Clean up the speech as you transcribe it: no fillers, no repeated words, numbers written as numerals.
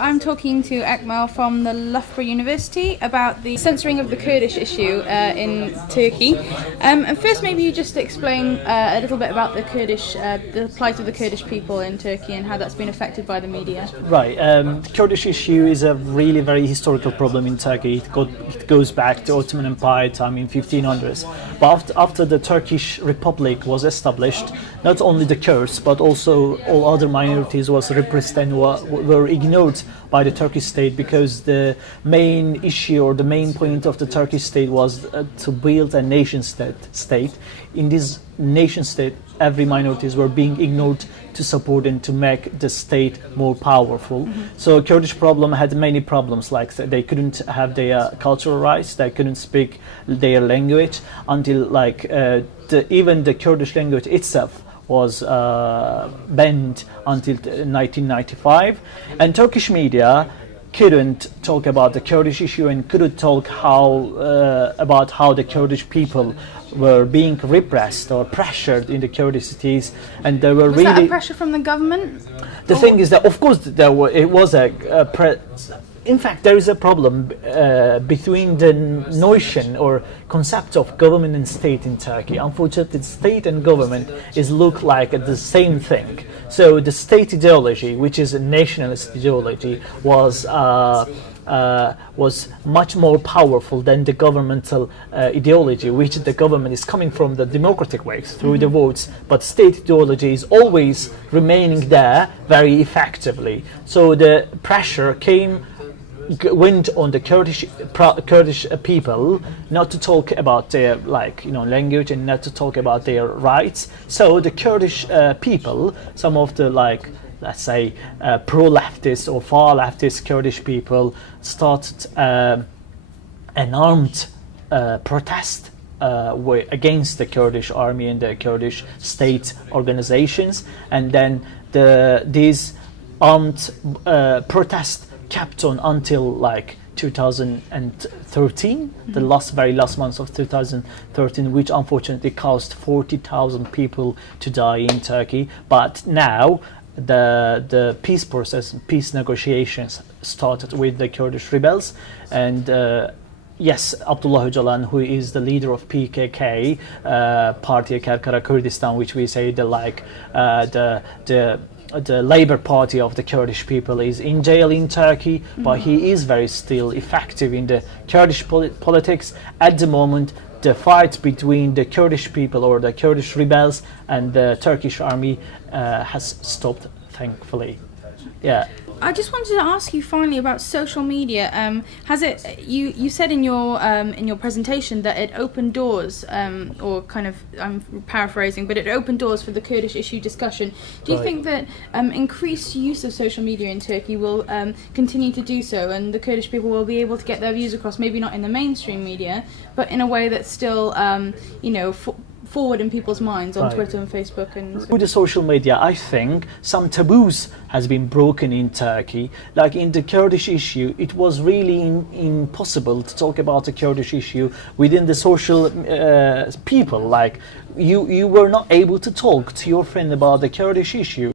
I'm talking to Ekmel from the Loughborough University about the censoring of the Kurdish issue in Turkey. And first, maybe you just explain a little bit about the plight of the Kurdish people in Turkey and how that's been affected by the media. Right. The Kurdish issue is a really very historical problem in Turkey. It goes back to Ottoman Empire time in 1500s. But after the Turkish Republic was established, not only the Kurds but also all other minorities was repressed and were ignored by the Turkish state, because the main issue or the main point of the Turkish state was to build a nation state. In this nation state, every minorities were being ignored to support and to make the state more powerful. So Kurdish problem had many problems, like they couldn't have their cultural rights, they couldn't speak their language until even the Kurdish language itself was banned until 1995, and Turkish media couldn't talk about the Kurdish issue and couldn't talk about how the Kurdish people were being repressed or pressured in the Kurdish cities, and they were was really. Was that a pressure from the government? The thing is that, of course, it was in fact, there is a problem between the notion or concept of government and state in Turkey. Unfortunately, state and government look like the same thing. So the state ideology, which is a nationalist ideology, was much more powerful than the governmental ideology, which the government is coming from the democratic ways through the votes, but state ideology is always remaining there very effectively. So the pressure went on the Kurdish people not to talk about their language and not to talk about their rights. So the Kurdish people, some of the let's say pro-leftist or far leftist Kurdish people, started an armed protest against the Kurdish army and the Kurdish state organizations, and then these armed protests kept on until 2013, the very last months of 2013, which unfortunately caused 40,000 people to die in Turkey. But now the peace process, peace negotiations started with the Kurdish rebels, and yes, Abdullah Öcalan, who is the leader of PKK, Parti Kerkara Kurdistan, which we say the Labour Party of the Kurdish people, is in jail in Turkey, but he is very still effective in the Kurdish politics. At the moment, the fight between the Kurdish people or the Kurdish rebels and the Turkish army has stopped, thankfully. Yeah. I just wanted to ask you finally about social media. Has it? You said in your presentation that it opened doors, or kind of, I'm paraphrasing, but it opened doors for the Kurdish issue discussion. Do you think that increased use of social media in Turkey will continue to do so, and the Kurdish people will be able to get their views across, maybe not in the mainstream media, but in a way that's still, forward in people's minds on Twitter and Facebook and with the social media? I think some taboos has been broken in Turkey. Like in the Kurdish issue, it was really impossible to talk about the Kurdish issue within the social people. Like you were not able to talk to your friend about the Kurdish issue.